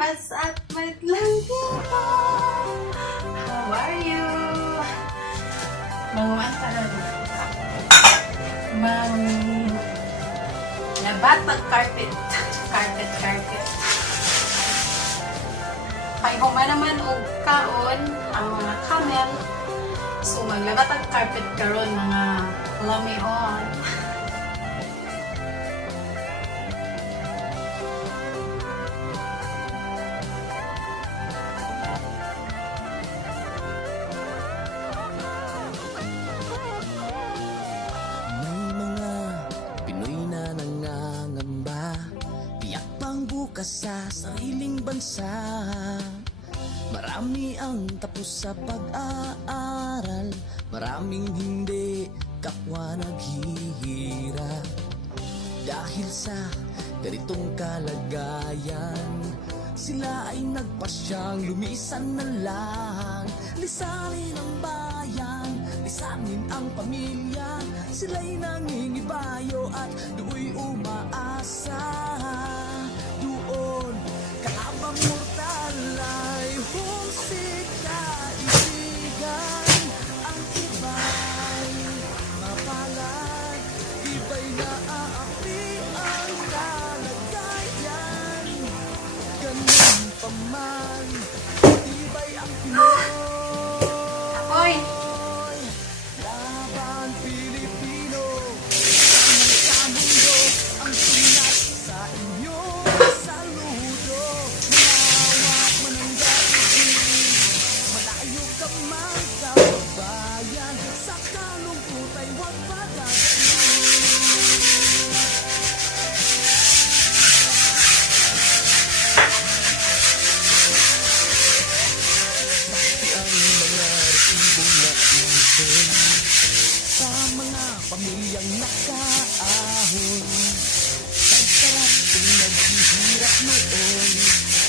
What's up, madlang people? How are you? Manguan ka rin. Labat pag-carpet. Carpet. Kay huma naman og kaon ang mga camel. So maglabat ang carpet karon mga lamion. Sa sariling bansa, marami ang tapos sa pag-aaral, maraming hindi kapwa naghihirap. Dahil sa ganitong kalagayan, sila ay nagpasyang lumisan na lang. Lisanin ang bayan, lisanin ang pamilya, sila'y nangingibayo at do'y umaasa. Doon, kaabang mortal ay humsik kaibigan. Ang iba'y mapalad, iba'y naaapi ang kalagayan. Ganun pa man, iba'y ang Pinoy. Hoy! Laban Pilipino, sa mundo ang sinat sa inyo. Saludo, malawak man ang daigdig, malayo ka man kababayan, sa kalungkot ay huwag pagdating. Bakit ang mga resibong naipon sa mga pamilyang nakaahon? Sarap kung naghihirap noon,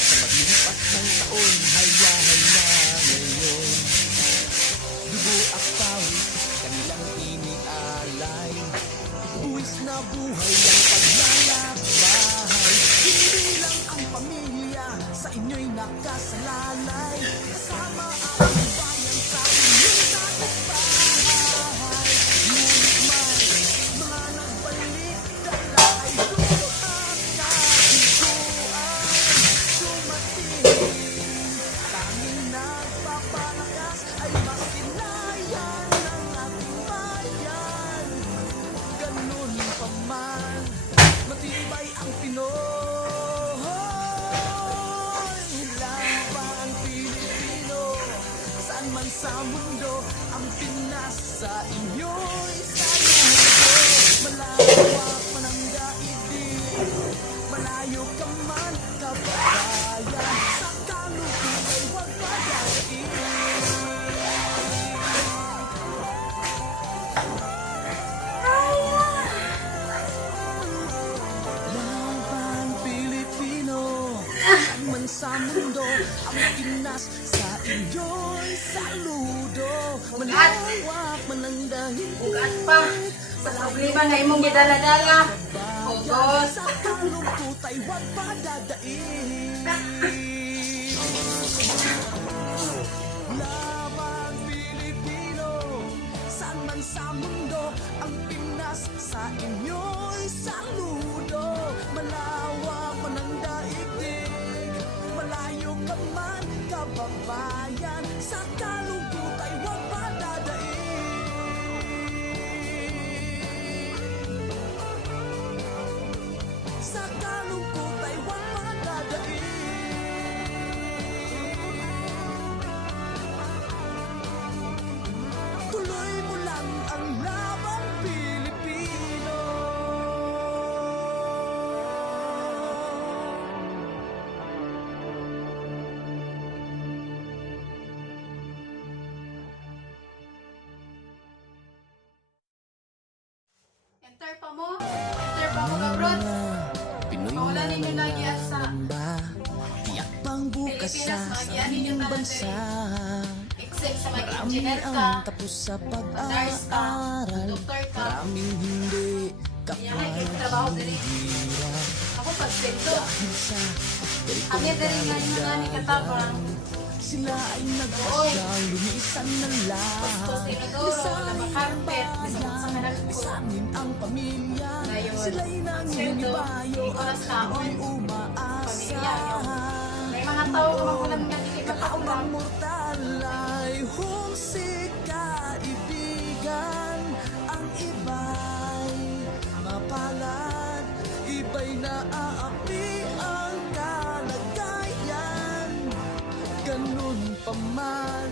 sa maglipas ng taon, hayahay na ngayon. Dugo at pawis, kanilang inialay, buwis na buhay ang paglalakbay. Hindi lang ang pamilya sa inyo'y nakasalalay, kasama ang bayan sa inyong tagumpay. Ngunit may mga nagbalik dala ay dugo at kahiguan. Dumating, tanging nagpapalakas ay masinayan ng ating bayan. Ganun pa man, matibay ang Pinoy. Laban Pilipino, saan man sa mundo, ang Pinas sa inyo'y saludo. Malawak man ang daigdig, malayo ka man kababayan, sa kalungkot ay huwag pagdating. Laban Pilipino, saan man sa mundo, ang Pinas sa inyo'y saludo. Malawak man ang daigdig, Ugat pa! Sa problema na imong gidala-dala. kababayan, sa kalungkot ay huwag padadaig. Laban Pilipino, saan man sa mundo, ang Pinas sa inyo'y saludo. Malawak man ang daigdig, malayo ka man kababayan, sa kalungkot ay huwag padadaig. Sa kalungkot ay huwag padadaig. Tuloy mo lang ang laban Pilipino. Enter pa mo kabrot. Pinoy Wala na ninyo lagi asa. nangangamba, tiyak pang bukas sa Pilipinas, mga sariling yan, bansa. Except sa Marami mag-engineer ka. ang tapos sa Nurse ka, pag-aaral, doktor ka. maraming hindi kapwa Yan, trabaho diri. naghihirap. Ako pagpendo. Dahil sa ganitong Kami din nga yung mga ni katabang. sila ay nagpasyang lumisan ng Gusto lahat. sinudoro, laba carpet, bisabot sa kanagpo. Lisanin ang pamilya. Ngayon, Sila'y nangingibayo sweldo, at oras taon, ako'y umaasa. pamilya, may mga tao na magulang nga hindi Kataong makaulang. mortal ay humsik kaibigan. Ang iba'y mapalad, iba'y naaapi ang kalagayan. Ganun pa man,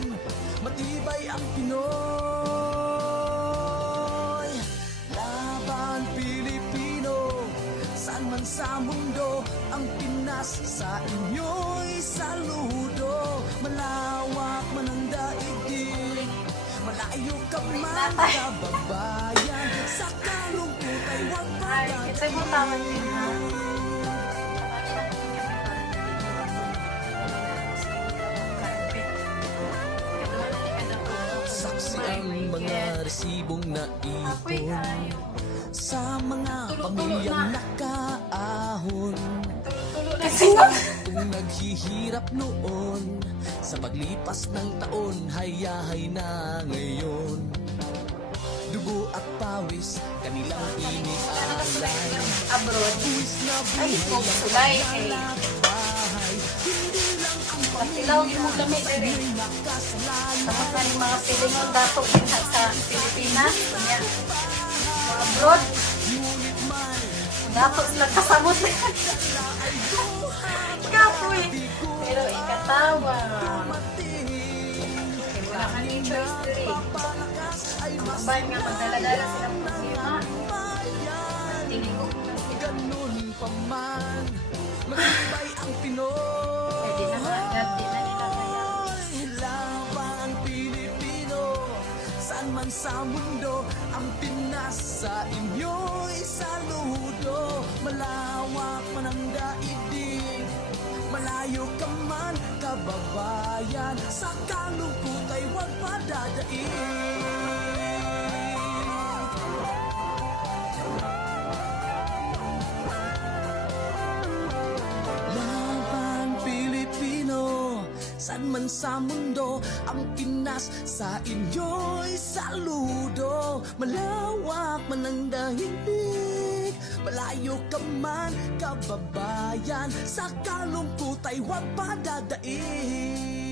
matibay ang Pinoy. Laban Pilipino, saan man sa mundo, ang Pinas sa inyo'y saludo. Malawak man ang daigdig, malayo ka man kababayan. Sa kalungkot ay huwag Ay, ito mo tama din ha. Saksi ang mga resibong Apoy naipon ayaw. sa mga pamilyang nakaahon. Tulo na singot. Kung naghihirap noon sa paglipas ng taon, hayahay na ngayon. Dugo at pawis, kanilang iniaalay. Abroad. Buwis na Ay, buhay kung lang sulay ang eh. bahay. Hindi lang ang Patilaw yung mga lamig eh. pamilya nakasalanan. Tapos na yung mga silingon dato din sa Pilipinas. Kunya, mga abroad. Ngunit may Dato sila kasamot. Kapoy. Pero ikatawa. Kaya wala ka ni choice diri. Ang bahay nga magdala-dala silang problema. Tinigog na sila. ganun pa man, matibay ang Pinoy. Pwede na nga, gati na nila kaya. Laban Pilipino, saan man sa mundo, ang Pinas sa inyo'y saludo. Malawak man ang daigdig, malayo ka man kababayan. Sa kalungkot ay huwag padadaig. Laban Pilipino, saan man sa mundo, ang Pinas sa inyo'y saludo. Malawak man ang daigdig, malayo ka man kababayan. Sa kalungkot ay huwag padadaig.